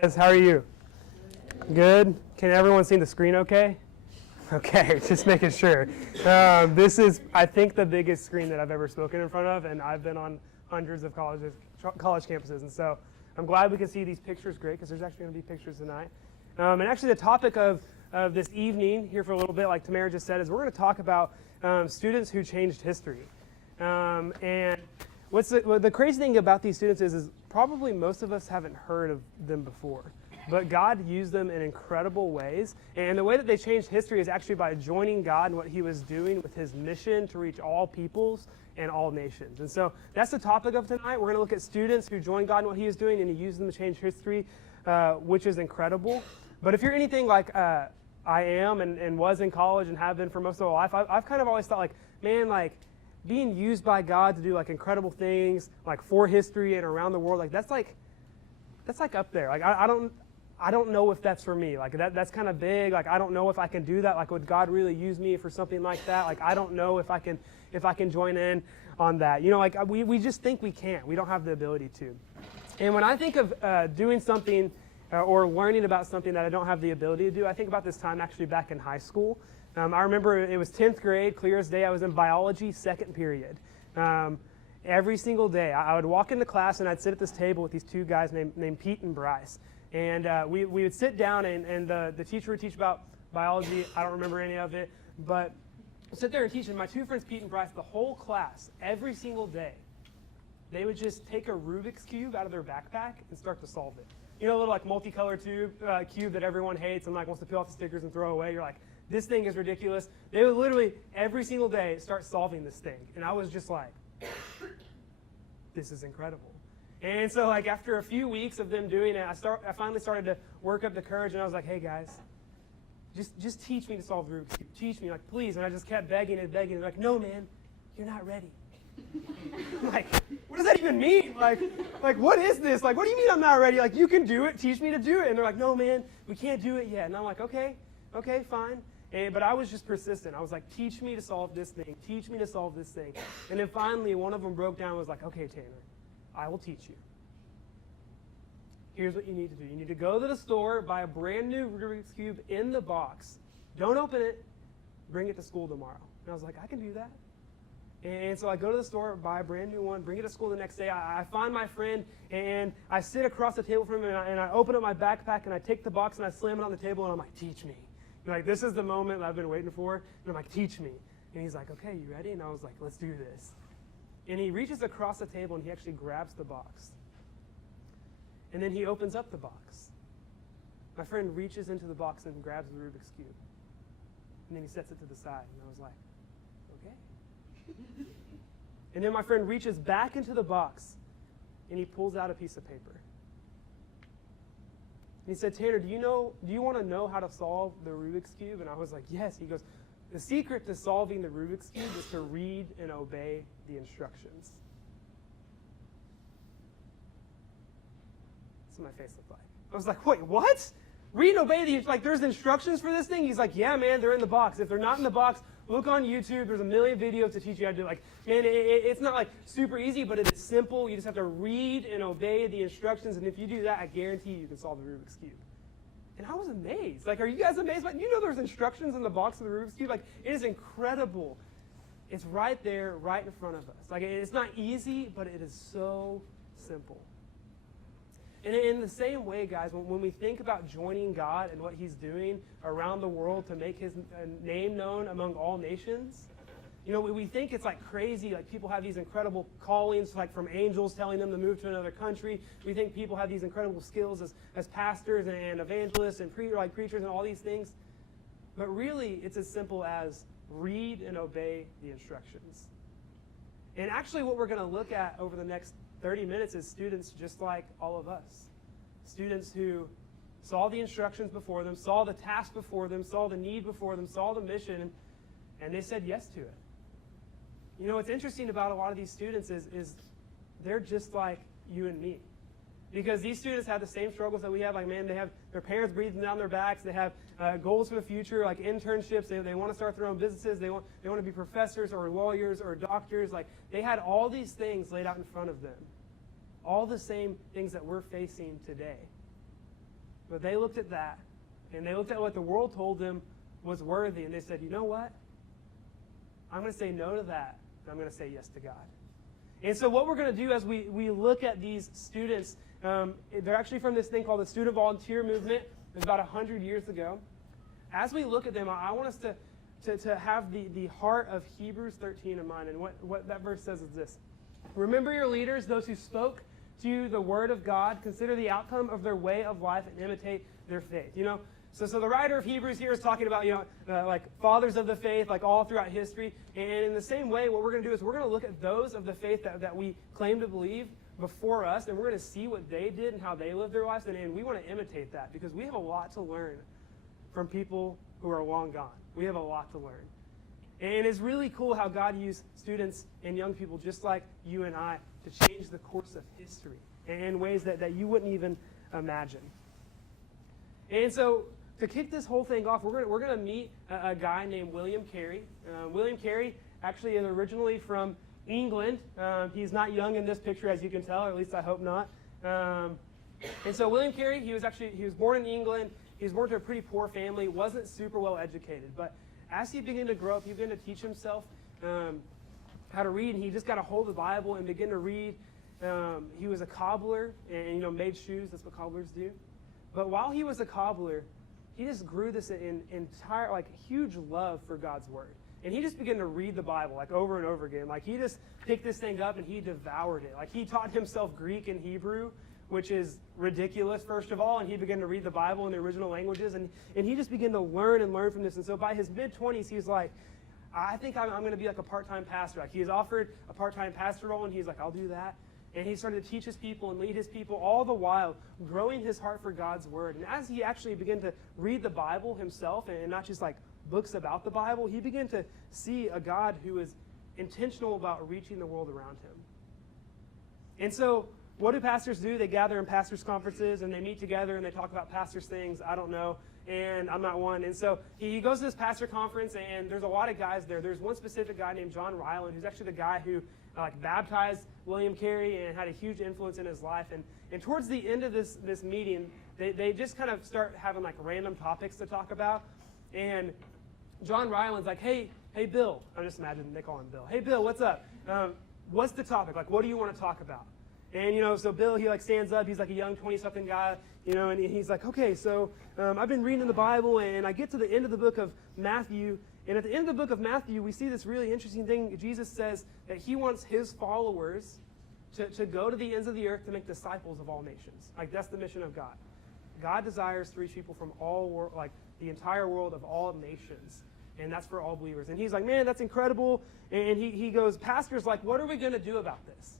guys. How are you? Good? Can everyone see the screen okay? Okay, just making sure. This is, I think, the biggest screen that I've ever spoken in front of, and I've been on hundreds of college campuses, and so I'm glad we can see these pictures great, because there's actually going to be pictures tonight. And actually the topic of this evening, here for a little bit, like Tamara just said, is we're going to talk about students who changed history. And what's the crazy thing about these students is probably most of us haven't heard of them before. But God used them in incredible ways. And the way that they changed history is actually by joining God in what he was doing with his mission to reach all peoples and all nations. And so that's the topic of tonight. We're going to look at students who joined God in what he was doing, and he used them to change history, which is incredible. But if you're anything like I am and was in college and have been for most of my life, I've kind of always thought, like, man, like, being used by God to do like incredible things, like for history and around the world, like that's like up there. Like I don't know if that's for me. Like that's kind of big. Like I don't know if I can do that. Like would God really use me for something like that? Like I don't know if I can join in on that. You know, like we just think we can't. We don't have the ability to. And when I think of doing something or learning about something that I don't have the ability to do, I think about this time actually back in high school. I remember it was 10th grade, clear as day. I was in biology, second period. Every single day, I would walk into class and I'd sit at this table with these two guys named Pete and Bryce. And we would sit down and the teacher would teach about biology. I don't remember any of it, but I'd sit there and teach. And my two friends, Pete and Bryce, the whole class, every single day, they would just take a Rubik's Cube out of their backpack and start to solve it. You know, a little like multicolored cube that everyone hates and like wants to peel off the stickers and throw away. You're like, this thing is ridiculous. They would literally, every single day, start solving this thing. And I was just like, this is incredible. And so, like, after a few weeks of them doing it, I finally started to work up the courage, and I was like, hey, guys, just teach me to solve the Rubik's Cube. Teach me, like, please. And I just kept begging and begging. And they're like, no, man, you're not ready. I'm like, what does that even mean? Like, what is this? Like, what do you mean I'm not ready? Like, you can do it. Teach me to do it. And they're like, no, man, we can't do it yet. And I'm like, okay, fine. But I was just persistent. I was like, teach me to solve this thing. Teach me to solve this thing. And then finally, one of them broke down and was like, okay, Tanner, I will teach you. Here's what you need to do. You need to go to the store, buy a brand new Rubik's Cube in the box. Don't open it. Bring it to school tomorrow. And I was like, I can do that. And so I go to the store, buy a brand new one, bring it to school the next day. I find my friend, and I sit across the table from him, and I open up my backpack, and I take the box, and I slam it on the table, and I'm like, teach me. Like, this is the moment that I've been waiting for. And I'm like, teach me. And he's like, okay, you ready? And I was like, let's do this. And he reaches across the table, and he actually grabs the box. And then he opens up the box. My friend reaches into the box and grabs the Rubik's Cube. And then he sets it to the side. And I was like, okay. And then my friend reaches back into the box, and he pulls out a piece of paper. And he said, Tanner, do you want to know how to solve the Rubik's Cube? And I was like, yes. He goes, the secret to solving the Rubik's Cube is to read and obey the instructions. That's what my face looked like. I was like, wait, what? Read and obey there's instructions for this thing? He's like, yeah, man, they're in the box. If they're not in the box, look on YouTube. There's a million videos to teach you how to do it. Like, man, it's not like super easy, but it is simple. You just have to read and obey the instructions. And if you do that, I guarantee you can solve the Rubik's Cube. And I was amazed. Like, are you guys amazed? Like, you know there's instructions in the box of the Rubik's Cube? Like, it is incredible. It's right there, right in front of us. Like, it's not easy, but it is so simple. And in the same way, guys, when we think about joining God and what he's doing around the world to make his name known among all nations, you know, we think it's like crazy, like people have these incredible callings, like from angels telling them to move to another country. We think people have these incredible skills as pastors and evangelists and preachers and all these things. But really, it's as simple as read and obey the instructions. And actually what we're going to look at over the next 30 minutes is students just like all of us. Students who saw the instructions before them, saw the task before them, saw the need before them, saw the mission, and they said yes to it. You know, what's interesting about a lot of these students is they're just like you and me. Because these students have the same struggles that we have. Like, man, they have their parents breathing down their backs. They have goals for the future, like internships. They want to start their own businesses. They want to be professors or lawyers or doctors. Like, they had all these things laid out in front of them. All the same things that we're facing today. But they looked at that, and they looked at what the world told them was worthy, and they said, you know what? I'm going to say no to that, and I'm going to say yes to God. And so what we're going to do as we look at these students, they're actually from this thing called the Student Volunteer Movement. It was about 100 years ago. As we look at them, I want us to have the heart of Hebrews 13 in mind. And what that verse says is this. Remember your leaders, those who spoke to you the word of God. Consider the outcome of their way of life and imitate their faith. So the writer of Hebrews here is talking about, like fathers of the faith, like all throughout history. And in the same way, what we're going to do is we're going to look at those of the faith that we claim to believe before us, and we're going to see what they did and how they lived their lives. And we want to imitate that because we have a lot to learn from people who are long gone. We have a lot to learn. And it's really cool how God used students and young people just like you and I to change the course of history in ways that you wouldn't even imagine. And so to kick this whole thing off, we're going to meet a guy named William Carey. William Carey actually is originally from England. He's not young in this picture, as you can tell, or at least I hope not. And so William Carey, he was born in England. He was born to a pretty poor family, wasn't super well educated. But as he began to grow up, he began to teach himself how to read, and he just got a hold of the Bible and began to read. He was a cobbler and made shoes. That's what cobblers do. But while he was a cobbler, he just grew this entire huge love for God's word. And he just began to read the Bible over and over again. He just picked this thing up and he devoured it. He taught himself Greek and Hebrew, which is ridiculous, first of all, and he began to read the Bible in the original languages, and he just began to learn from this. And so by his mid-20s, he's like, I think I'm going to be like a part-time pastor. He was offered a part-time pastor role, and he's like, I'll do that. And he started to teach his people and lead his people, all the while growing his heart for God's word. And as he actually began to read the Bible himself, and not just books about the Bible, he began to see a God who is intentional about reaching the world around him. And so what do pastors do? They gather in pastors' conferences, and they meet together, and they talk about pastors' things. I don't know, and I'm not one. And so he goes to this pastor conference, and there's a lot of guys there. There's one specific guy named John Ryland, who's actually the guy who baptized William Carey and had a huge influence in his life. And towards the end of this meeting, they just kind of start having random topics to talk about. And John Ryland's like, hey Bill. I'm just imagining they call him Bill. Hey Bill, what's up? What's the topic? What do you want to talk about? And, so Bill, he stands up. He's a young 20-something guy, and he's like, okay, so I've been reading the Bible, and I get to the end of the book of Matthew. And at the end of the book of Matthew, we see this really interesting thing. Jesus says that he wants his followers to go to the ends of the earth to make disciples of all nations. That's the mission of God. God desires to reach people from all world, the entire world of all nations. And that's for all believers. And he's like, man, that's incredible. And he goes, pastors, what are we going to do about this?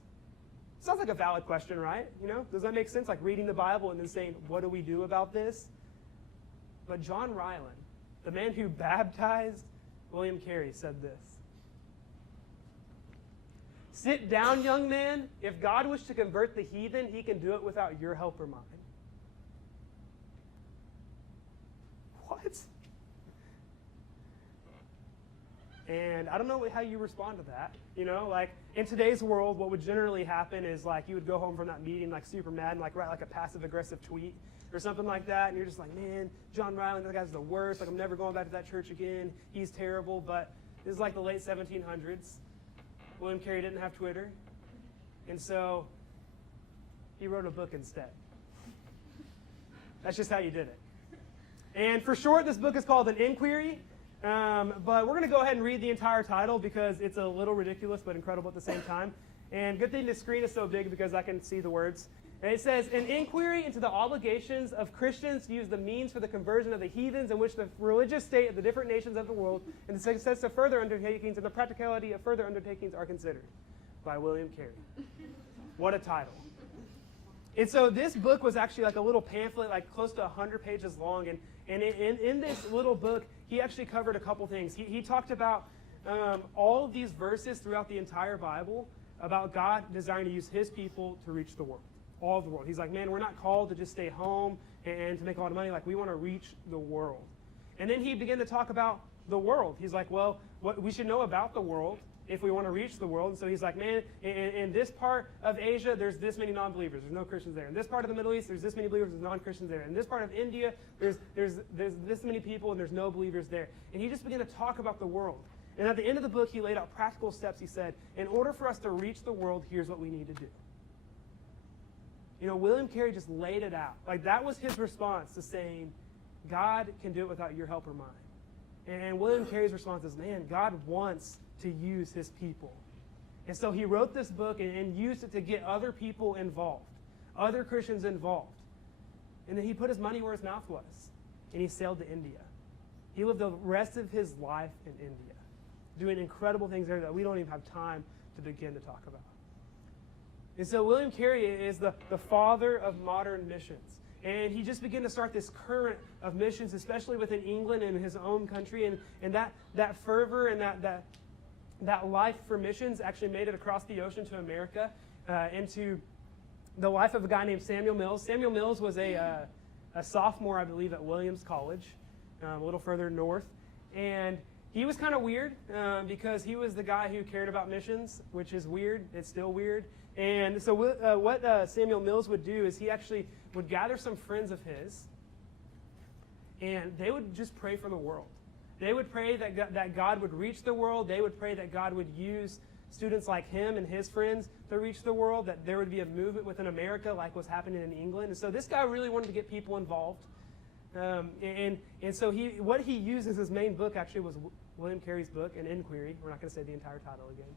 Sounds like a valid question, right? Does that make sense? Reading the Bible and then saying, what do we do about this? But John Ryland, the man who baptized William Carey, said this. Sit down, young man. If God wished to convert the heathen, he can do it without your help or mine. What? And I don't know how you respond to that. In today's world, what would generally happen is you would go home from that meeting super mad and write a passive-aggressive tweet or something like that, and you're just like, man, John Ryland, that guy's the worst. I'm never going back to that church again. He's terrible. But this is the late 1700s. William Carey didn't have Twitter, and so he wrote a book instead. That's just how you did it. And for short, this book is called An Inquiry. But we're going to go ahead and read the entire title because it's a little ridiculous but incredible at the same time. And good thing the screen is so big because I can see the words. And it says, an inquiry into the obligations of Christians to use the means for the conversion of the heathens in which the religious state of the different nations of the world and the success of further undertakings and the practicality of further undertakings are considered. By William Carey. What a title. And so this book was actually a little pamphlet, close to 100 pages long. And in this little book, he actually covered a couple things. He talked about all of these verses throughout the entire Bible about God desiring to use his people to reach the world, all of the world. He's like, man, we're not called to just stay home and to make a lot of money. We want to reach the world. And then he began to talk about the world. He's like, well, what we should know about the world if we want to reach the world. And so he's like, man, in this part of Asia, there's this many non-believers. There's no Christians there. In this part of the Middle East, there's this many believers. There's non-Christians there. In this part of India, there's this many people, and there's no believers there. And he just began to talk about the world. And at the end of the book, he laid out practical steps. He said, in order for us to reach the world, here's what we need to do. You know, William Carey just laid it out. Like, that was his response to saying, God can do it without your help or mine. And William Carey's response is, man, God wants to use his people. And so he wrote this book and used it to get other people involved, other Christians involved. And then he put his money where his mouth was, and he sailed to India. He lived the rest of his life in India, doing incredible things there that we don't even have time to begin to talk about. And so William Carey is the father of modern missions. And he just began to start this current of missions, especially within England and his own country. And that fervor and that life for missions actually made it across the ocean to America, into the life of a guy named Samuel Mills. Samuel Mills was a sophomore, I believe, at Williams College, a little further north. And he was kind of weird because he was the guy who cared about missions, which is weird. It's still weird. And so what Samuel Mills would do is he actually would gather some friends of his, and they would just pray for the world. They would pray that God would reach the world. They would pray that God would use students like him and his friends to reach the world, that there would be a movement within America like what's happening in England. And so this guy really wanted to get people involved. And so what he used as his main book actually was William Carey's book, An Inquiry. We're not going to say the entire title again.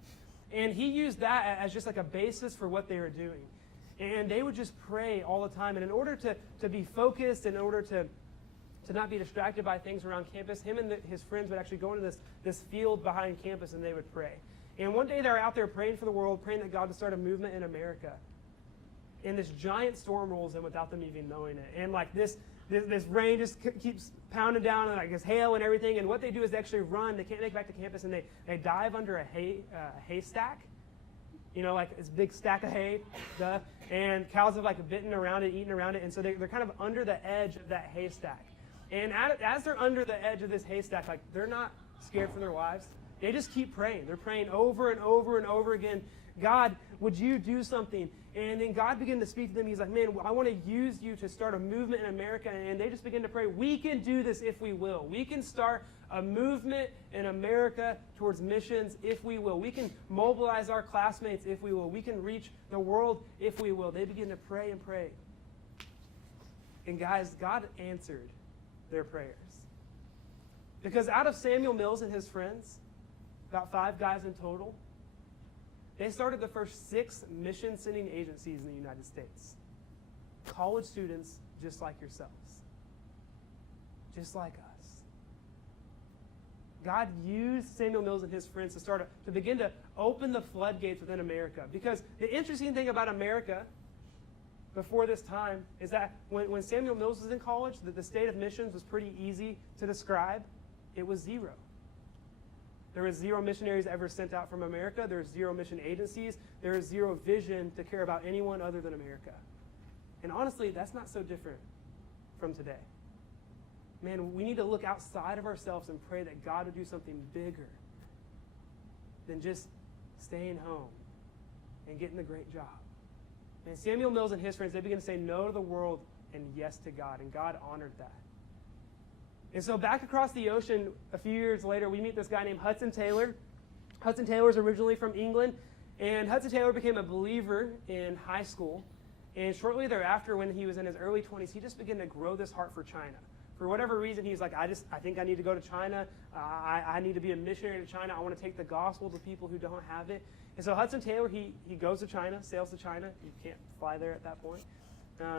And he used that as just like a basis for what they were doing. And they would just pray all the time. And in order to be focused, in order to not be distracted by things around campus, him and his friends would actually go into this field behind campus, and they would pray. And one day they were out there praying for the world, praying that God would start a movement in America. And this giant storm rolls in without them even knowing it. And like this rain just keeps pounding down, and like this hail and everything. And what they do is they actually run. They can't make it back to campus, and they dive under a haystack. You know, like this big stack of hay, and cows have like bitten around it, eaten around it, and so they're kind of under the edge of that haystack. And as they're under the edge of this haystack, like they're not scared for their lives. They just keep praying. They're praying over and over and over again, God, would you do something? And then God began to speak to them. He's like, man, I want to use you to start a movement in America. And they just begin to pray, we can do this if we will. We can start a movement in America towards missions if we will. We can mobilize our classmates if we will. We can reach the world if we will. They begin to pray and pray. And guys, God answered their prayers. Because out of Samuel Mills and his friends, about 5 guys in total, they started the first 6 mission-sending agencies in the United States. College students just like yourselves. Just like us. God used Samuel Mills and his friends to begin to open the floodgates within America. Because the interesting thing about America before this time is that when Samuel Mills was in college, the state of missions was pretty easy to describe. It was 0. There was 0 missionaries ever sent out from America. There's 0 mission agencies. There is 0 vision to care about anyone other than America. And honestly, that's not so different from today. Man, we need to look outside of ourselves and pray that God would do something bigger than just staying home and getting a great job. And Samuel Mills and his friends, they began to say no to the world and yes to God, and God honored that. And so back across the ocean, a few years later, we meet this guy named Hudson Taylor. Hudson Taylor is originally from England, and Hudson Taylor became a believer in high school. And shortly thereafter, when he was in his early 20s, he just began to grow this heart for China. For whatever reason, he's like, I think I need to go to China. I need to be a missionary to China. I want to take the gospel to people who don't have it. And so Hudson Taylor, he goes to China, sails to China. You can't fly there at that point.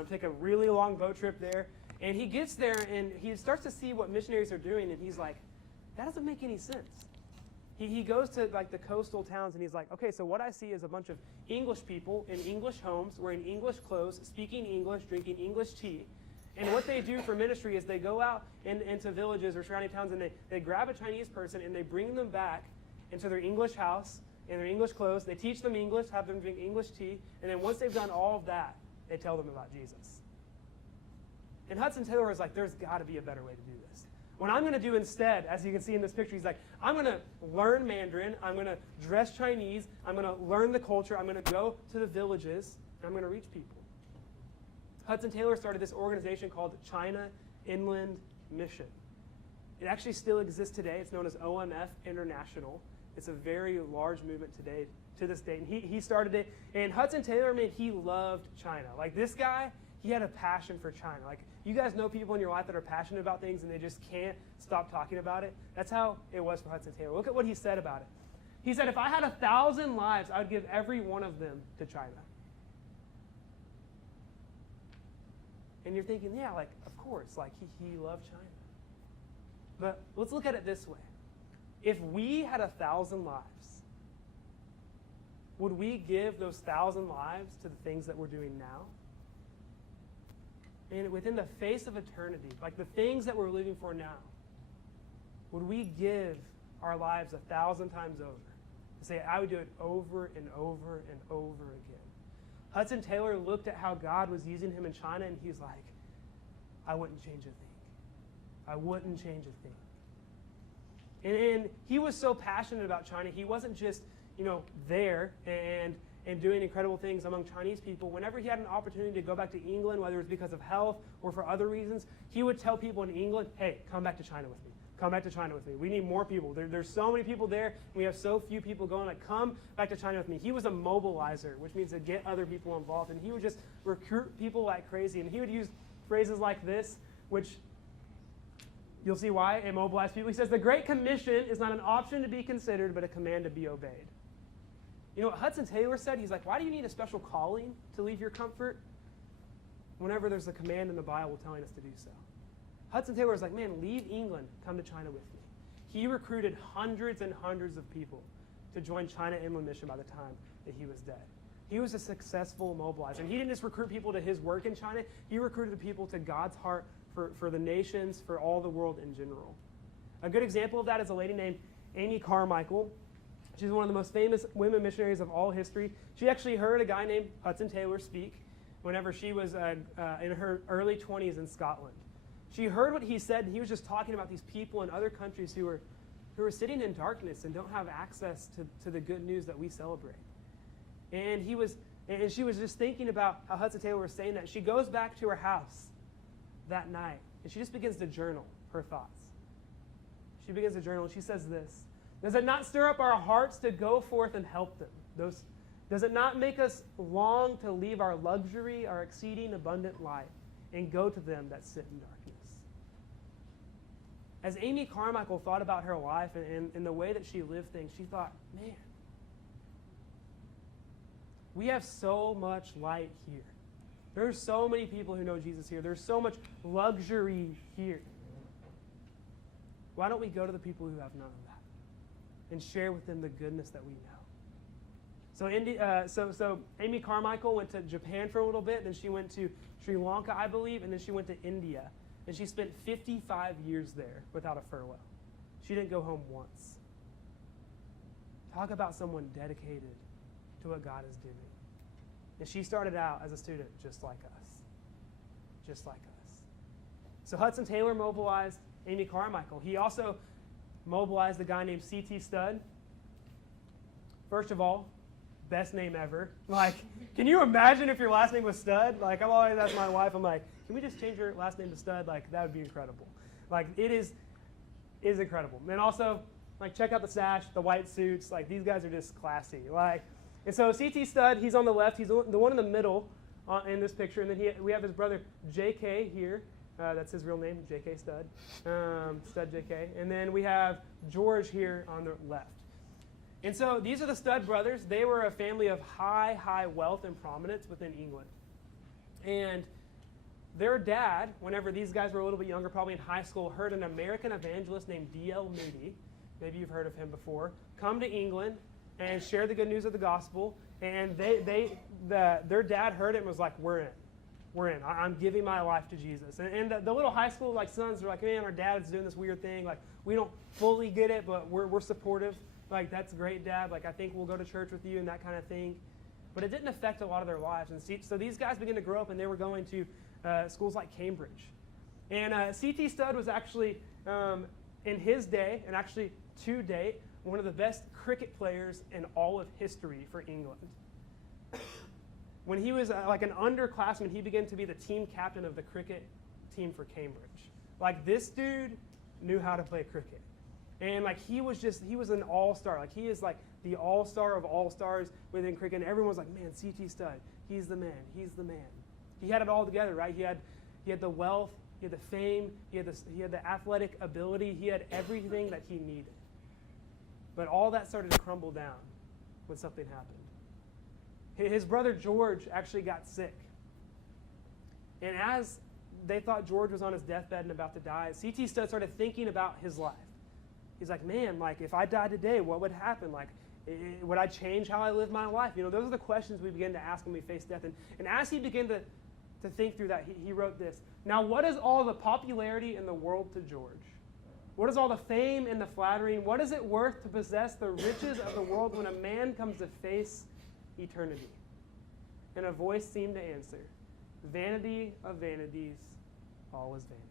Take a really long boat trip there. And he gets there, and he starts to see what missionaries are doing, and he's like, that doesn't make any sense. He goes to like the coastal towns, and he's like, okay, so what I see is a bunch of English people in English homes, wearing English clothes, speaking English, drinking English tea. And what they do for ministry is they go out into villages or surrounding towns, and they grab a Chinese person, and they bring them back into their English house, in their English clothes. They teach them English, have them drink English tea, and then once they've done all of that, they tell them about Jesus. And Hudson Taylor was like, there's got to be a better way to do this. What I'm going to do instead, as you can see in this picture, he's like, I'm going to learn Mandarin, I'm going to dress Chinese, I'm going to learn the culture, I'm going to go to the villages, and I'm going to reach people. Hudson Taylor started this organization called China Inland Mission. It actually still exists today. It's known as OMF International. It's a very large movement today, to this day. And he started it. And Hudson Taylor, man, he loved China. Like this guy, he had a passion for China. Like you guys know people in your life that are passionate about things and they just can't stop talking about it. That's how it was for Hudson Taylor. Look at what he said about it. He said, if I had 1,000 lives, I would give every one of them to China. And you're thinking, yeah, like, of course, like he loved China. But let's look at it this way. If we had 1,000 lives, would we give those 1,000 lives to the things that we're doing now? And within the face of eternity, like the things that we're living for now, would we give our lives 1,000 times over? To say, I would do it over and over and over again. Hudson Taylor looked at how God was using him in China, and he's like, I wouldn't change a thing. I wouldn't change a thing. And he was so passionate about China, he wasn't just, there and doing incredible things among Chinese people. Whenever he had an opportunity to go back to England, whether it was because of health or for other reasons, he would tell people in England, hey, come back to China with me. Come back to China with me. We need more people. There's so many people there, and we have so few people going. Like, come back to China with me. He was a mobilizer, which means to get other people involved. And he would just recruit people like crazy. And he would use phrases like this, which you'll see why it mobilized people. He says, the Great Commission is not an option to be considered, but a command to be obeyed. You know what Hudson Taylor said? He's like, why do you need a special calling to leave your comfort whenever there's a command in the Bible telling us to do so? Hudson Taylor was like, man, leave England, come to China with me. He recruited hundreds and hundreds of people to join China Inland Mission by the time that he was dead. He was a successful mobilizer. And he didn't just recruit people to his work in China, he recruited people to God's heart for the nations, for all the world in general. A good example of that is a lady named Amy Carmichael. She's one of the most famous women missionaries of all history. She actually heard a guy named Hudson Taylor speak whenever she was in her early 20s in Scotland. She heard what he said, and he was just talking about these people in other countries who are sitting in darkness and don't have access to the good news that we celebrate. And she was just thinking about how Hudson Taylor was saying that. She goes back to her house that night, and she just begins to journal her thoughts. She begins to journal, and she says this: does it not stir up our hearts to go forth and help them? Does it not make us long to leave our luxury, our exceeding abundant life, and go to them that sit in darkness? As Amy Carmichael thought about her life and the way that she lived things, she thought, man, we have so much light here. There's so many people who know Jesus here. There's so much luxury here. Why don't we go to the people who have none of that and share with them the goodness that we know? So Amy Carmichael went to Japan for a little bit, then she went to Sri Lanka, I believe, and then she went to India. And she spent 55 years there without a furlough. She didn't go home once. Talk about someone dedicated to what God is doing. And she started out as a student just like us. Just like us. So Hudson Taylor mobilized Amy Carmichael. He also mobilized a guy named C.T. Studd. First of all, best name ever. Like, can you imagine if your last name was Studd? Like, I'm always asking my wife, I'm like, can we just change your last name to Studd? Like, that would be incredible. Like, it is incredible. And also, like, check out the sash, the white suits. Like, these guys are just classy. Like, and so C.T. Studd, he's on the left. He's the one in the middle in this picture. And then we have his brother J.K. here. That's his real name, J.K. Studd. Studd J.K. And then we have George here on the left. And so these are the Studd brothers. They were a family of high wealth and prominence within England. And their dad, whenever these guys were a little bit younger, probably in high school, heard an American evangelist named D.L. Moody, maybe you've heard of him before, come to England and share the good news of the gospel. And their dad heard it and was like, we're in. I'm giving my life to Jesus. And the little high school sons are like, man, our dad's doing this weird thing. Like, we don't fully get it, but we're supportive. Like, that's great, Dad. Like, I think we'll go to church with you and that kind of thing. But it didn't affect a lot of their lives. And so these guys began to grow up, and they were going to schools like Cambridge. And C.T. Studd was actually, in his day, and actually to date, one of the best cricket players in all of history for England. When he was like an underclassman, he began to be the team captain of the cricket team for Cambridge. Like, this dude knew how to play cricket. And like, he was an all-star. Like, he is like the all-star of all-stars within cricket. And everyone's like, man, C.T. Studd, he's the man, he's the man. He had it all together, right? He had the wealth, he had the fame, he had the athletic ability, he had everything that he needed. But all that started to crumble down when something happened. His brother George actually got sick. And as they thought George was on his deathbed and about to die, C.T. Studd started thinking about his life. He's like, man, like, if I died today, what would happen? Like, would I change how I live my life? You know, those are the questions we begin to ask when we face death. And as he began to think through that, he wrote this. Now, what is all the popularity in the world to George? What is all the fame and the flattery? What is it worth to possess the riches of the world when a man comes to face eternity? And a voice seemed to answer, vanity of vanities, all is vanity.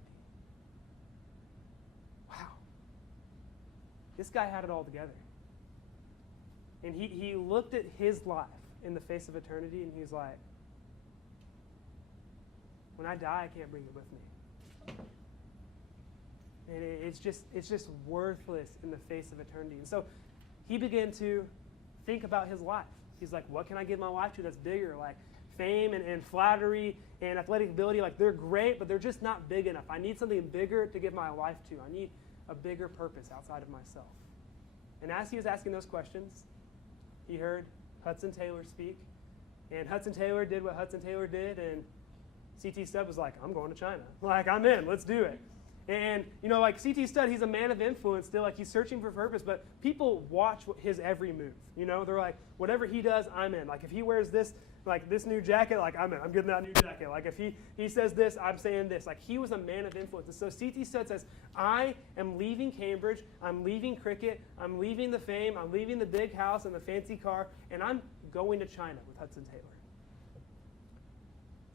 Wow. This guy had it all together. And he looked at his life in the face of eternity, and he's like, when I die, I can't bring it with me. And it's just worthless in the face of eternity. And so he began to think about his life. He's like, what can I give my life to that's bigger? Like, fame and flattery and athletic ability, like, they're great, but they're just not big enough. I need something bigger to give my life to. I need a bigger purpose outside of myself. And as he was asking those questions, he heard Hudson Taylor speak. And Hudson Taylor did what Hudson Taylor did, and C.T. Studd was like, I'm going to China. Like, I'm in. Let's do it. And, you know, like, C.T. Studd, he's a man of influence still. Like, he's searching for purpose, but people watch his every move. You know, they're like, whatever he does, I'm in. Like, if he wears this, like, this new jacket, like, I'm in. I'm getting that new jacket. Like, if he says this, I'm saying this. Like, he was a man of influence. And so C.T. Studd says, I am leaving Cambridge. I'm leaving cricket. I'm leaving the fame. I'm leaving the big house and the fancy car. And I'm going to China with Hudson Taylor.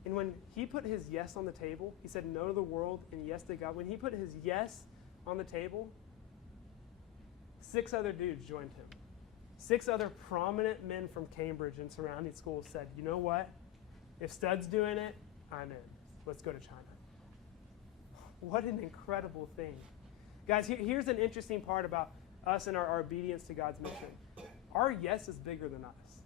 And when he put his yes on the table, he said no to the world and yes to God. When he put his yes on the table, 6 other dudes joined him. 6 other prominent men from Cambridge and surrounding schools said, you know what? If Studd's doing it, I'm in. Let's go to China. What an incredible thing. Guys, here's an interesting part about us and our obedience to God's mission. Our yes is bigger than us.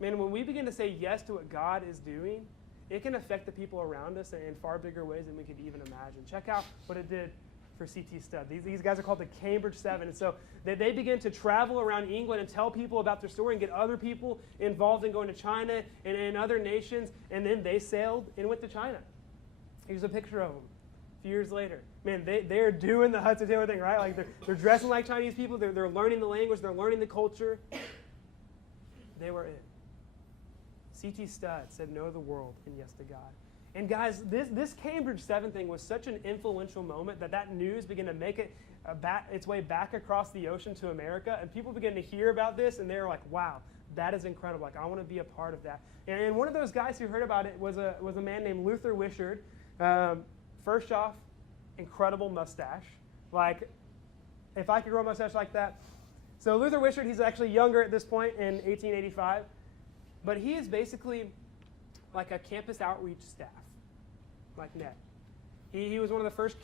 Man, when we begin to say yes to what God is doing, it can affect the people around us in far bigger ways than we could even imagine. Check out what it did for C.T. Studd. These guys are called the Cambridge 7. And so they begin to travel around England and tell people about their story and get other people involved in going to China and in other nations. And then they sailed and went to China. Here's a picture of them a few years later. Man, they're doing the Hudson Taylor thing, right? Like, they're dressing like Chinese people. They're learning the language. They're learning the culture. They were in. C.T. Studd said no to the world and yes to God. And guys, this Cambridge 7 thing was such an influential moment that news began to make its way back across the ocean to America. And people began to hear about this, and they were like, wow, that is incredible. Like, I want to be a part of that. And one of those guys who heard about it was a man named Luther Wishart. First off, incredible mustache. Like, if I could grow a mustache like that. So Luther Wishart, he's actually younger at this point in 1885. But he is basically like a campus outreach staff, like Ned. He was one of the first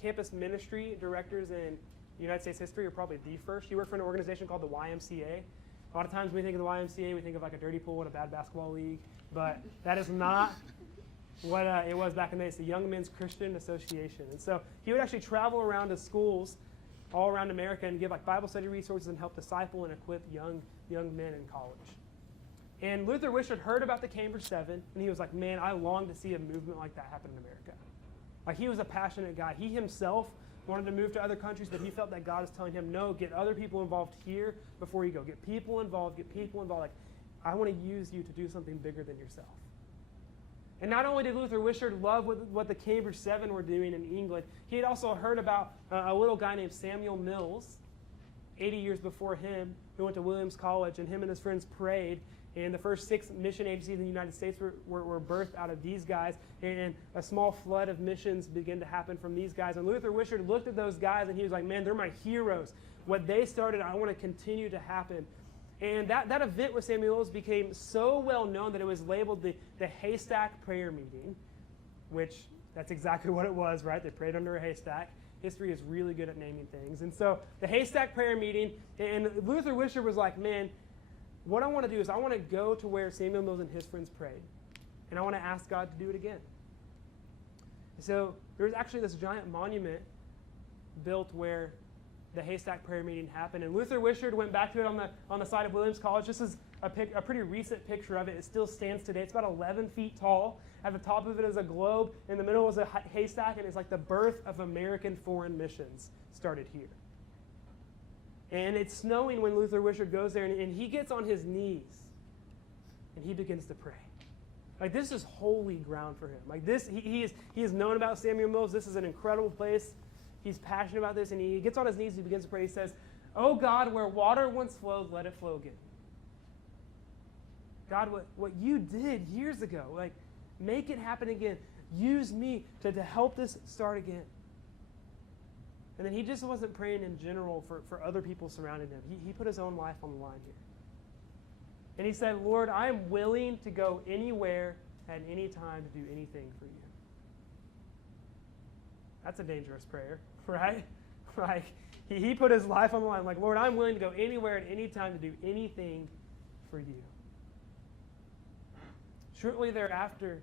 campus ministry directors in United States history, or probably the first. He worked for an organization called the YMCA. A lot of times when we think of the YMCA, we think of like a dirty pool and a bad basketball league. But that is not what it was back in the day. It's the Young Men's Christian Association. And so he would actually travel around to schools all around America and give like Bible study resources and help disciple and equip young men in college. And Luther Wishart heard about the Cambridge 7, and he was like, man, I long to see a movement like that happen in America. Like, he was a passionate guy. He himself wanted to move to other countries, but he felt that God was telling him, no, get other people involved here before you go. Get people involved. Like, I want to use you to do something bigger than yourself. And not only did Luther Wishart love what the Cambridge 7 were doing in England, he had also heard about a little guy named Samuel Mills, 80 years before him, who went to Williams College, and him and his friends prayed. And the first 6 mission agencies in the United States were birthed out of these guys. And a small flood of missions began to happen from these guys. And Luther Wishart looked at those guys and he was like, man, they're my heroes. What they started, I want to continue to happen. And that event with Samuel Mills became so well known that it was labeled the Haystack Prayer Meeting, which that's exactly what it was, right? They prayed under a haystack. History is really good at naming things. And so the Haystack Prayer Meeting, and Luther Wishart was like, man, what I want to do is I want to go to where Samuel Mills and his friends prayed, and I want to ask God to do it again. So there's actually this giant monument built where the Haystack Prayer Meeting happened, and Luther Wishart went back to it on the side of Williams College. This is a pretty recent picture of it. It still stands today. It's about 11 feet tall. At the top of it is a globe. In the middle is a haystack, and it's like the birth of American foreign missions started here. And it's snowing when Luther Wishart goes there, and he gets on his knees, and he begins to pray. Like, this is holy ground for him. Like, this, he is known about Samuel Mills. This is an incredible place. He's passionate about this, and he gets on his knees, he begins to pray. He says, "Oh God, where water once flowed, let it flow again." God, what you did years ago, like, make it happen again. Use me to help this start again. And then he just wasn't praying in general for other people surrounding him. He put his own life on the line here. And he said, "Lord, I am willing to go anywhere at any time to do anything for you." That's a dangerous prayer, right? Like, he put his life on the line. Like, "Lord, I'm willing to go anywhere at any time to do anything for you." Shortly thereafter,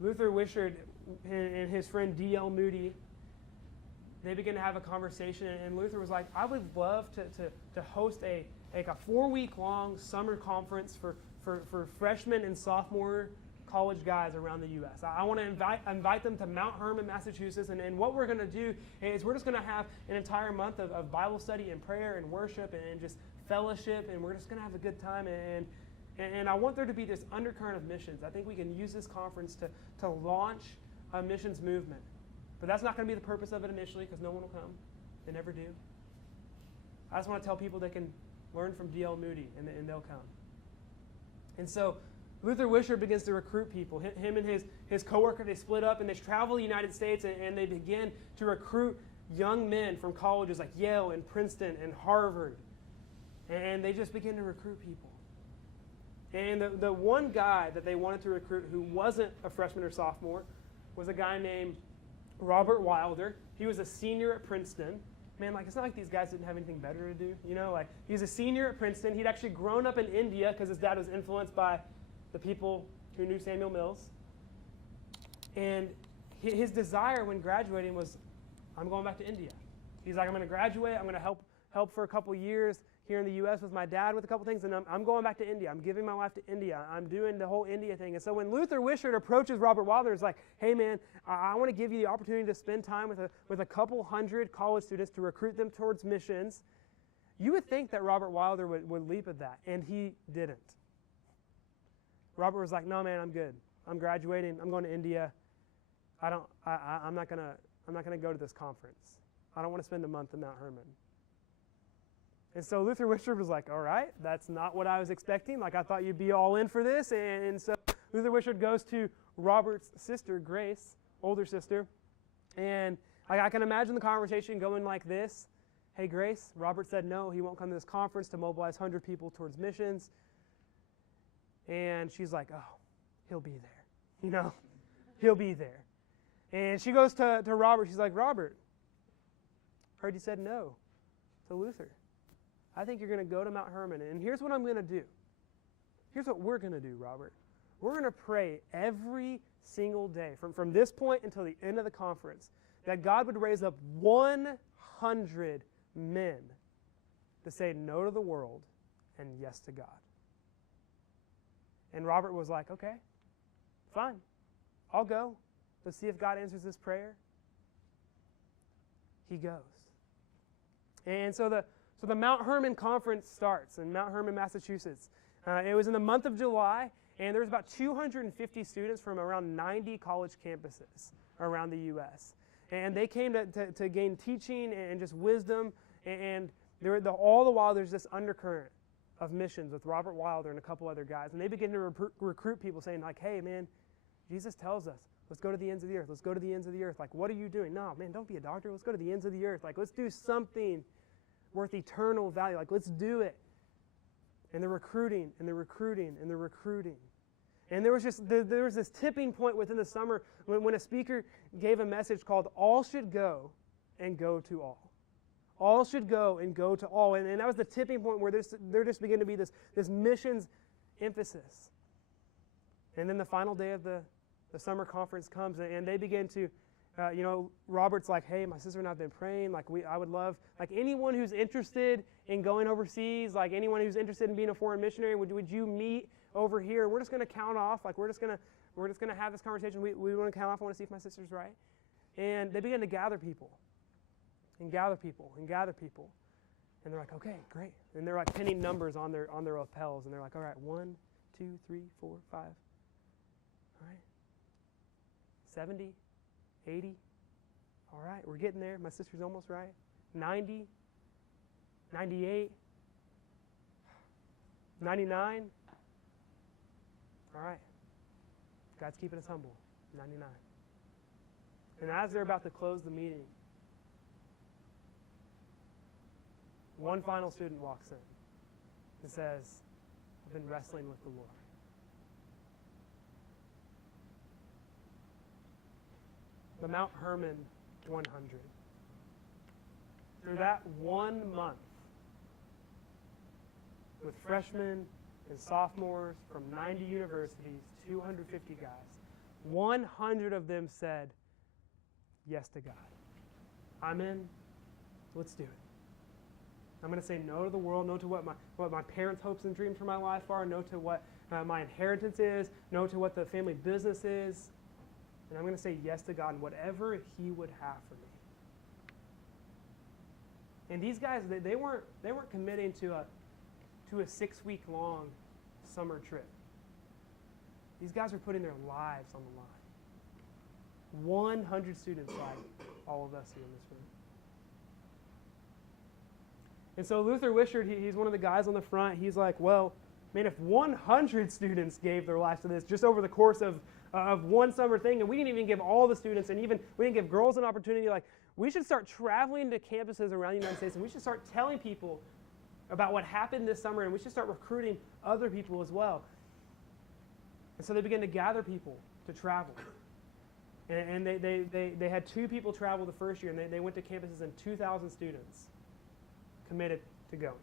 Luther Wishart and his friend D.L. Moody, they began to have a conversation, and Luther was like, "I would love to host a 4-week-long summer conference for freshmen and sophomore college guys around the U.S. I want to invite them to Mount Hermon, Massachusetts, and what we're going to do is we're just going to have an entire month of Bible study and prayer and worship and just fellowship, and we're just going to have a good time, and I want there to be this undercurrent of missions. I think we can use this conference to launch a missions movement. But that's not going to be the purpose of it initially, because no one will come. They never do. I just want to tell people they can learn from D.L. Moody, and they'll come." And so Luther Wishart begins to recruit people. Him and his coworker, they split up, and they travel the United States, and they begin to recruit young men from colleges like Yale and Princeton and Harvard. And they just begin to recruit people. And the one guy that they wanted to recruit who wasn't a freshman or sophomore was a guy named Robert Wilder. He was a senior at Princeton. Man, like, it's not like these guys didn't have anything better to do. You know, like, he's a senior at Princeton. He'd actually grown up in India because his dad was influenced by the people who knew Samuel Mills. And his desire when graduating was, "I'm going back to India." He's like, "I'm going to graduate. I'm going to help for a couple years here in the U.S. with my dad with a couple things, and I'm going back to India. I'm giving my life to India. I'm doing the whole India thing." And so when Luther Wishart approaches Robert Wilder, it's like, "Hey, man, I want to give you the opportunity to spend time with a couple hundred college students to recruit them towards missions." You would think that Robert Wilder would leap at that, and he didn't. Robert was like, "No, man, I'm good. I'm graduating. I'm going to India. I'm not gonna go to this conference. I don't want to spend a month in Mount Hermon." And so Luther Wishart was like, "All right, that's not what I was expecting. Like, I thought you'd be all in for this." And so Luther Wishart goes to Robert's sister, Grace, older sister, and I can imagine the conversation going like this. "Hey, Grace, Robert said no, he won't come to this conference to mobilize 100 people towards missions." And she's like, "Oh, he'll be there. You know, he'll be there." And she goes to Robert. She's like, "Robert, heard you said no to Luther. I think you're going to go to Mount Hermon, and here's what I'm going to do. Here's what we're going to do, Robert. We're going to pray every single day from this point until the end of the conference that God would raise up 100 men to say no to the world and yes to God." And Robert was like, "Okay, fine. I'll go. Let's see if God answers this prayer." He goes. And so the Mount Hermon conference starts in Mount Hermon, Massachusetts. It was in the month of July, and there was about 250 students from around 90 college campuses around the U.S. And they came to gain teaching and just wisdom, and all the while there's this undercurrent of missions with Robert Wilder and a couple other guys. And they begin to recruit people saying like, hey, man, Jesus tells us, let's go to the ends of the earth. Let's go to the ends of the earth. Like, what are you doing? No, man, don't be a doctor. Let's go to the ends of the earth. Like, let's do something worth eternal value. Like, let's do it. And they're recruiting, and they're recruiting, and they're recruiting. And there was this tipping point within the summer when a speaker gave a message called "All should go and go to all." All should go and go to all. And that was the tipping point where there just began to be this missions emphasis. And then the final day of the summer conference comes, and they begin to, Robert's like, hey, my sister and I have been praying. Like, I would love, like, anyone who's interested in going overseas, like anyone who's interested in being a foreign missionary, would you meet over here? We're just going to count off. Like, we're just going to have this conversation. We want to count off. I want to see if my sister's right. And they begin to gather people. And gather people, and gather people. And they're like, okay, great. And they're like pinning numbers on their lapels. And they're like, all right, 1, 2, 3, 4, 5. All right. 70, 80. All right, we're getting there. My sister's almost right. 90, 98, 99. All right. God's keeping us humble. 99. And as they're about to close the meeting, one final student walks in and says, I've been wrestling with the Lord. The Mount Hermon 100. Through that 1 month, with freshmen and sophomores from 90 universities, 250 guys, 100 of them said yes to God. I'm in. Let's do it. I'm going to say no to the world, no to what my parents' hopes and dreams for my life are, no to what my inheritance is, no to what the family business is. And I'm going to say yes to God and whatever He would have for me. And these guys, they weren't committing to a 6-week-long summer trip. These guys were putting their lives on the line. 100 students like all of us here in this room. And so Luther Wishart, he's one of the guys on the front. He's like, well, man, if 100 students gave their lives to this just over the course of one summer thing, and we didn't even give all the students, and even we didn't give girls an opportunity, like, we should start traveling to campuses around the United States, and we should start telling people about what happened this summer, and we should start recruiting other people as well. And so they began to gather people to travel. And they had 2 people travel the first year, and they went to campuses, and 2,000 students committed to going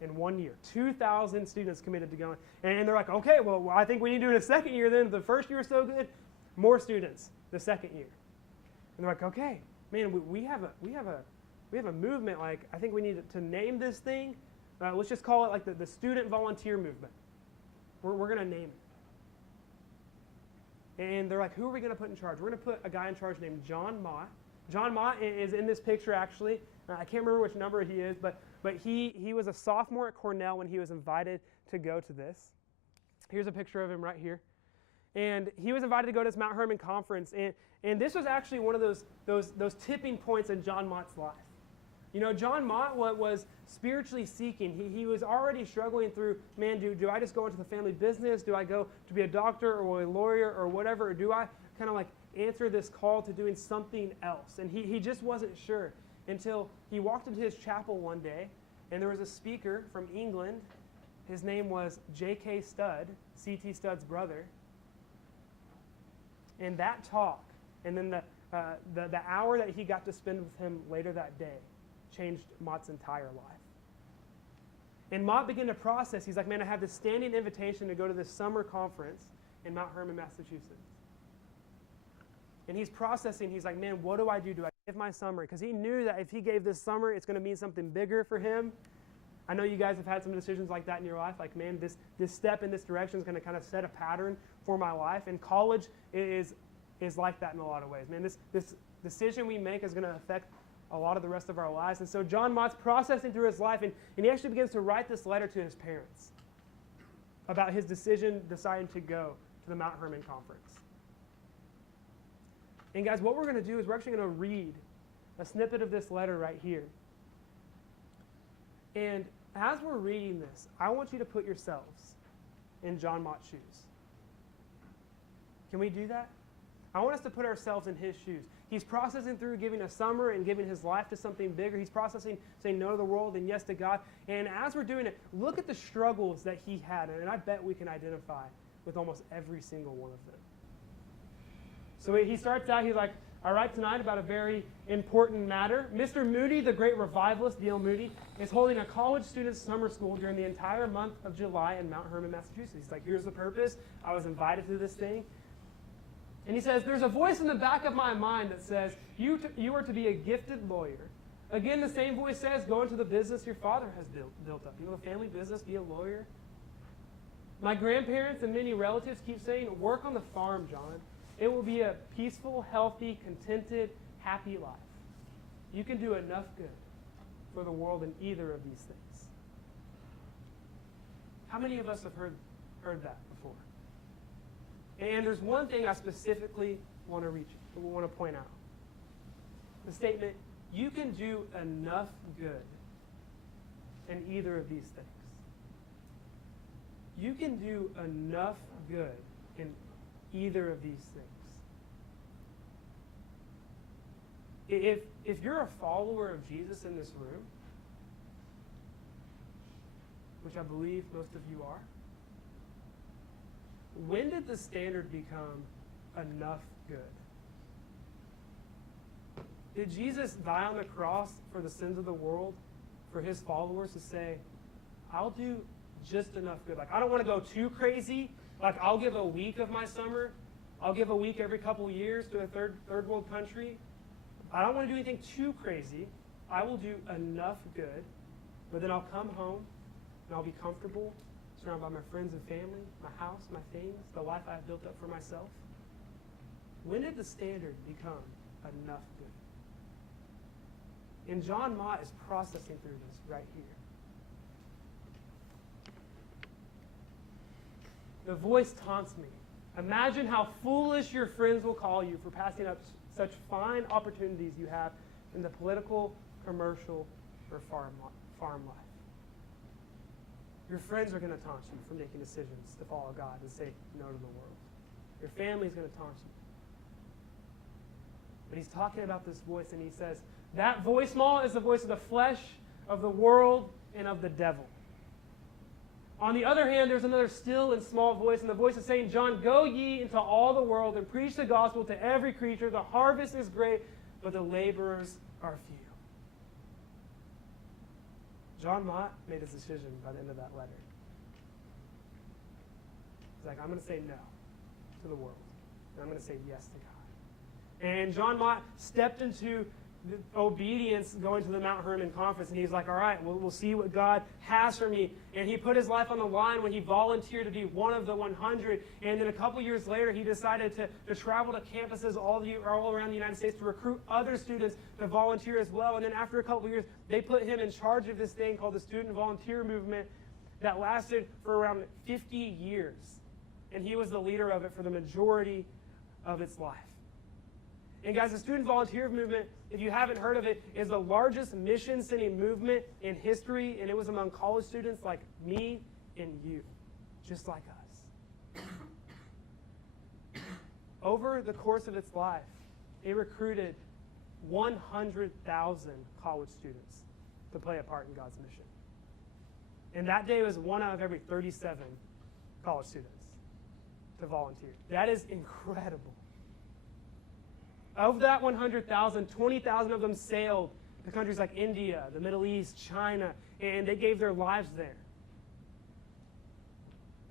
in 1 year. 2,000 students committed to going. And they're like, okay, well, I think we need to do it a second year then. The first year is so good. More students the second year. And they're like, okay, man, we have a movement. Like, I think we need to name this thing. Let's just call it like the student volunteer movement. We're going to name it. And they're like, who are we going to put in charge? We're going to put a guy in charge named John Mott. John Mott is in this picture, actually. I can't remember which number he is, but he was a sophomore at Cornell when he was invited to go to this. Here's a picture of him right here. And he was invited to go to this Mount Hermon conference. And this was actually one of those tipping points in John Mott's life. You know, John Mott was spiritually seeking. He was already struggling through, man, do I just go into the family business? Do I go to be a doctor or a lawyer or whatever? Or do I kind of like answer this call to doing something else? And he just wasn't sure until he walked into his chapel one day, and there was a speaker from England. His name was J.K. Studd, C.T. Studd's brother. And that talk, and then the hour that he got to spend with him later that day, changed Mott's entire life. And Mott began to process. He's like, man, I have this standing invitation to go to this summer conference in Mount Hermon, Massachusetts. And he's processing. He's like, man, what do I do? Do I give my summer? Because he knew that if he gave this summer, it's going to mean something bigger for him. I know you guys have had some decisions like that in your life. Like, man, this step in this direction is going to kind of set a pattern for my life. And college is like that in a lot of ways. Man, this decision we make is going to affect a lot of the rest of our lives. And so John Mott's processing through his life, and he actually begins to write this letter to his parents about his decision deciding to go to the Mount Hermon conference. And guys, what we're going to do is we're actually going to read a snippet of this letter right here. And as we're reading this, I want you to put yourselves in John Mott's shoes. Can we do that? I want us to put ourselves in his shoes. He's processing through giving a summer and giving his life to something bigger. He's processing saying no to the world and yes to God. And as we're doing it, look at the struggles that he had. And I bet we can identify with almost every single one of them. So he starts out, he's like, all right, tonight about a very important matter. Mr. Moody, the great revivalist, D.L. Moody, is holding a college student's summer school during the entire month of July in Mount Hermon, Massachusetts. He's like, here's the purpose. I was invited to this thing. And he says, there's a voice in the back of my mind that says, you are to be a gifted lawyer. Again, the same voice says, go into the business your father has built up. You know, a family business, be a lawyer. My grandparents and many relatives keep saying, work on the farm, John. It will be a peaceful, healthy, contented, happy life. You can do enough good for the world in either of these things. How many of us have heard that before? And there's one thing I specifically want to point out. The statement, you can do enough good in either of these things. You can do enough good in either of these things. If you're a follower of Jesus in this room, which I believe most of you are, when did the standard become enough good? Did Jesus die on the cross for the sins of the world, for his followers to say, I'll do just enough good? Like, I don't want to go too crazy. Like, I'll give a week of my summer. I'll give a week every couple of years to a third world country. I don't want to do anything too crazy. I will do enough good, but then I'll come home and I'll be comfortable, surrounded by my friends and family, my house, my things, the life I've built up for myself. When did the standard become enough good? And John Mott is processing through this right here. The voice taunts me. Imagine how foolish your friends will call you for passing up such fine opportunities you have in the political, commercial, or farm life. Your friends are going to taunt you for making decisions to follow God and say no to the world. Your family is going to taunt you. But he's talking about this voice, and he says, that voice, Maul, is the voice of the flesh, of the world, and of the devil. On the other hand, there's another still and small voice, and the voice is saying, John, go ye into all the world and preach the gospel to every creature. The harvest is great, but the laborers are few. John Mott made his decision by the end of that letter. He's like, I'm going to say no to the world, and I'm going to say yes to God. And John Mott stepped into obedience going to the Mount Hermon conference, and he's like, all right, we'll see what God has for me. And he put his life on the line when he volunteered to be one of the 100. And then a couple years later, he decided to travel to campuses all around the United States to recruit other students to volunteer as well. And then after a couple years, they put him in charge of this thing called the Student Volunteer Movement that lasted for around 50 years. And he was the leader of it for the majority of its life. And guys, the Student Volunteer Movement, if you haven't heard of it, is the largest mission-sending movement in history, and it was among college students like me and you, just like us. Over the course of its life, it recruited 100,000 college students to play a part in God's mission. And that day was 1 out of every 37 college students to volunteer. That is incredible. Of that 100,000, 20,000 of them sailed to countries like India, the Middle East, China, and they gave their lives there.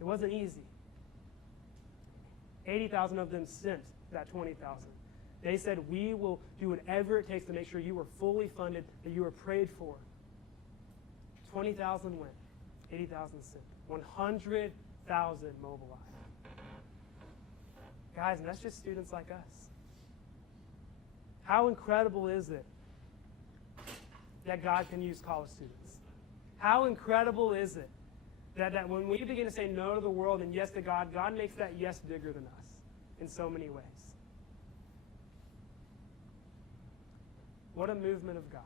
It wasn't easy. 80,000 of them sent that 20,000. They said, we will do whatever it takes to make sure you are fully funded, that you are prayed for. 20,000 went. 80,000 sent. 100,000 mobilized. Guys, and that's just students like us. How incredible is it that God can use college students? How incredible is it that when we begin to say no to the world and yes to God, God makes that yes bigger than us in so many ways. What a movement of God.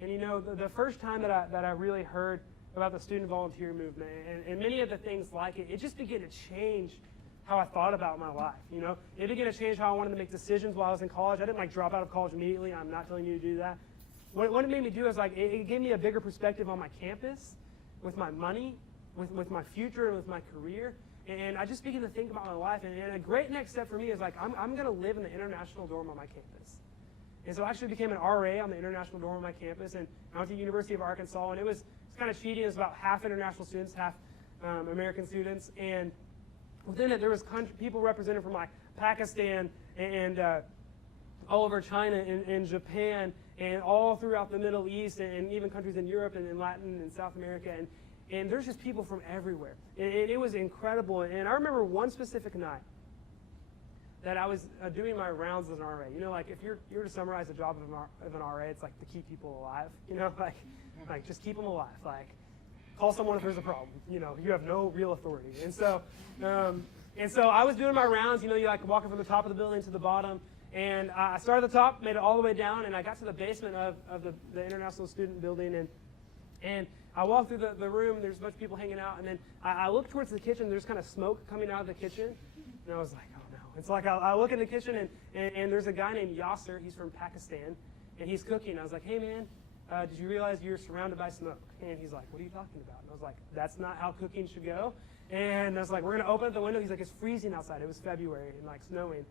And the first time that I really heard about the student volunteer movement and many of the things like it, it just began to change how I thought about my life. It began to change how I wanted to make decisions while I was in college. I didn't drop out of college immediately. I'm not telling you to do that. What it made me do is it gave me a bigger perspective on my campus, with my money, with my future, and with my career. And I just began to think about my life. And a great next step for me is I'm going to live in the international dorm on my campus. And so I actually became an RA on the international dorm on my campus. And I went to the University of Arkansas. And it was kind of cheating. It was about half international students, half American students. And within it, there was people represented from Pakistan and all over China and Japan and all throughout the Middle East and even countries in Europe and in Latin and South America. And there's just people from everywhere. And it was incredible. And I remember one specific night that I was doing my rounds as an RA. If you're to summarize the job of an RA, it's to keep people alive. Just keep them alive. Call someone if there's a problem. You have no real authority. And so I was doing my rounds. You walking from the top of the building to the bottom. And I started at the top, made it all the way down, and I got to the basement of the International Student Building. And I walked through the room, and there's a bunch of people hanging out. And then I looked towards the kitchen. There's kind of smoke coming out of the kitchen. And I was like, oh, no. It's I look in the kitchen, and there's a guy named Yasser. He's from Pakistan, and he's cooking. I was like, hey, man, did you realize you're surrounded by smoke? And he's like, what are you talking about? And I was like, that's not how cooking should go. And I was like, we're going to open up the window. He's like, it's freezing outside. It was February and snowing.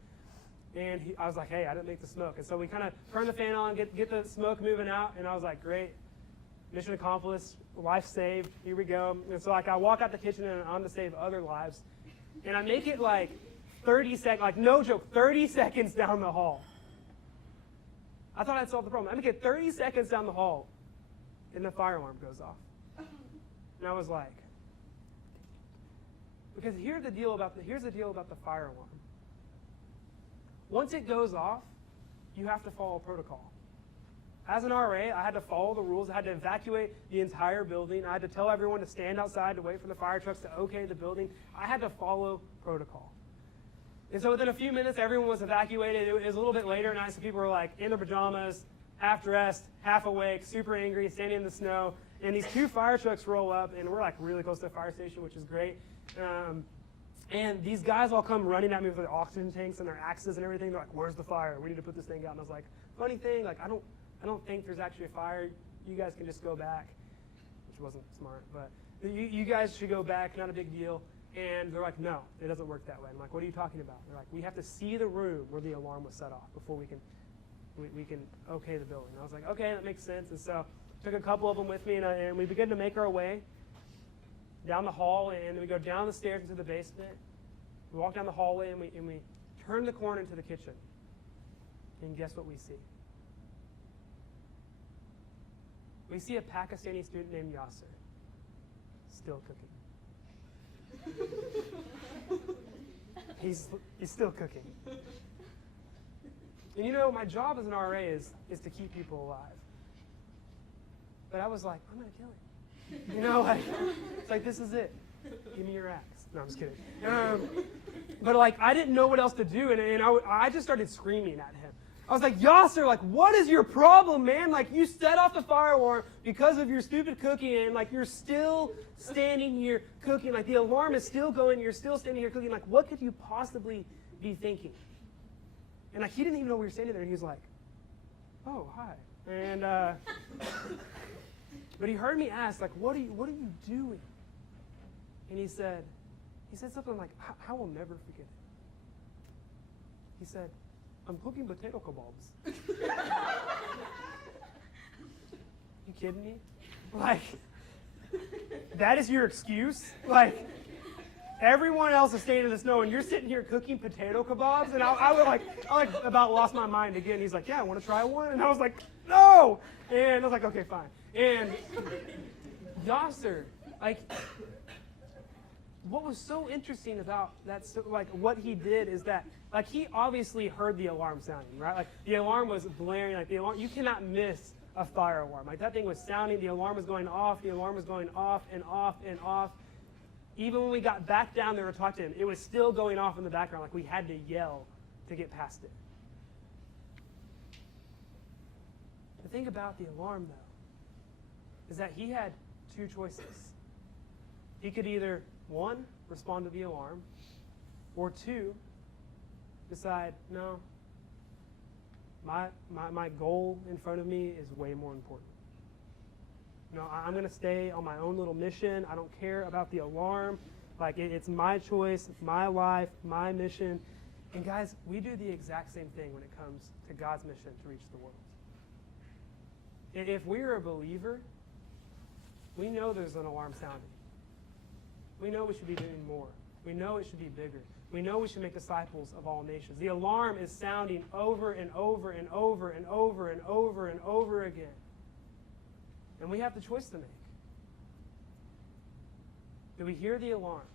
And I was like, hey, I didn't make the smoke. And so we kind of turned the fan on, get the smoke moving out. And I was like, great. Mission accomplished. Life saved. Here we go. And so I walk out the kitchen and I'm to save other lives. And I make it 30 seconds, no joke, 30 seconds down the hall. I thought I'd solved the problem. I make it 30 seconds down the hall, and the fire alarm goes off. And I was like, because here's the deal about the fire alarm. Once it goes off, you have to follow protocol. As an RA, I had to follow the rules. I had to evacuate the entire building. I had to tell everyone to stand outside to wait for the fire trucks to okay the building. I had to follow protocol. And so within a few minutes, everyone was evacuated. It was a little bit later at night, so people were in their pajamas, half dressed, half awake, super angry, standing in the snow. And these two fire trucks roll up, and we're really close to the fire station, which is great. And these guys all come running at me with their oxygen tanks and their axes and everything. They're like, where's the fire? We need to put this thing out. And I was like, funny thing, I don't think there's actually a fire. You guys can just go back, which wasn't smart, but you guys should go back, not a big deal. And they're like, no, it doesn't work that way. I'm like, what are you talking about? They're like, we have to see the room where the alarm was set off before we can okay the building. And I was like, okay, that makes sense. And so I took a couple of them with me, and we began to make our way down the hall, and then we go down the stairs into the basement. We walk down the hallway, and we turn the corner into the kitchen. And guess what we see? We see a Pakistani student named Yasser, still cooking. He's still cooking. And my job as an RA is to keep people alive. But I was like, I'm going to kill him. It's this is it. Give me your axe. No, I'm just kidding. But I didn't know what else to do, and I just started screaming at him. I was like, Yasser, what is your problem, man? You set off the fire alarm because of your stupid cooking, and you're still standing here cooking. The alarm is still going, you're still standing here cooking. What could you possibly be thinking? And he didn't even know we were standing there, and he was like, oh, hi. And but he heard me ask, what are you doing? And he said something like, I will never forget it. He said, I'm cooking potato kebabs. You kidding me? That is your excuse? Everyone else is staying in the snow, and you're sitting here cooking potato kebabs? And I about lost my mind again. He's like, yeah, I want to try one? And I was like, no! And I was like, okay, fine. And Yasser, what was so interesting about that, what he did is that, he obviously heard the alarm sounding, right? The alarm was blaring, the alarm, you cannot miss a fire alarm. That thing was sounding, the alarm was going off, the alarm was going off and off and off. Even when we got back down there to talk to him, it was still going off in the background, we had to yell to get past it. The thing about the alarm, though, is that he had two choices. He could either, one, respond to the alarm, or two, decide, no, my goal in front of me is way more important. You know, I'm going to stay on my own little mission. I don't care about the alarm. Like, it's my choice, my life, my mission. And guys, we do the exact same thing when it comes to God's mission to reach the world. If we're a believer, we know there's an alarm sounding. We know we should be doing more. We know it should be bigger. We know we should make disciples of all nations. The alarm is sounding over and over and over and over and over and over again. And we have the choice to make. Do we hear the alarm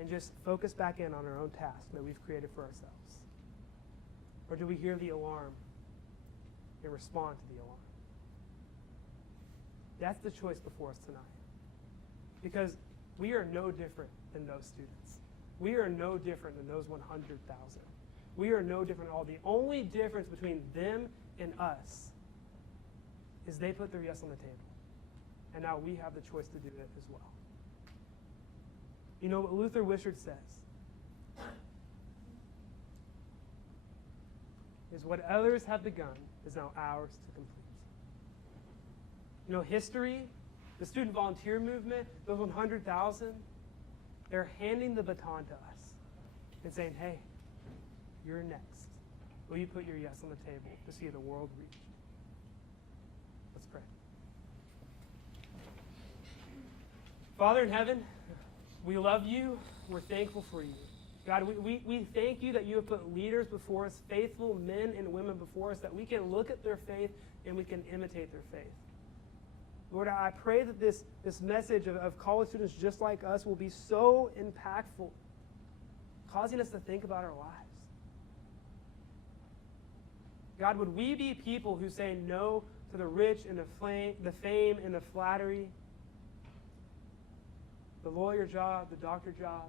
and just focus back in on our own task that we've created for ourselves? Or do we hear the alarm and respond to the alarm? That's the choice before us tonight. Because we are no different than those students. We are no different than those 100,000. We are no different at all. The only difference between them and us is they put their yes on the table. And now we have the choice to do it as well. You know what Luther Wishart says? Is what others have begun is now ours to complete. You know, history, the student volunteer movement, those 100,000, they're handing the baton to us and saying, hey, you're next. Will you put your yes on the table to see the world reached? Let's pray. Father in heaven, we love you. We're thankful for you. God, we thank you that you have put leaders before us, faithful men and women before us, that we can look at their faith and we can imitate their faith. Lord, I pray that this message of college students just like us will be so impactful, causing us to think about our lives. God, would we be people who say no to the rich and the fame and the flattery, the lawyer job, the doctor job,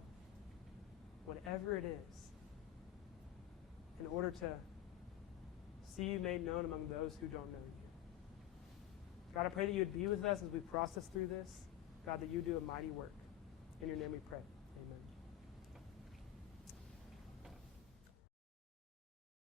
whatever it is, in order to see you made known among those who don't know you? God, I pray that you would be with us as we process through this. God, that you do a mighty work. In your name we pray.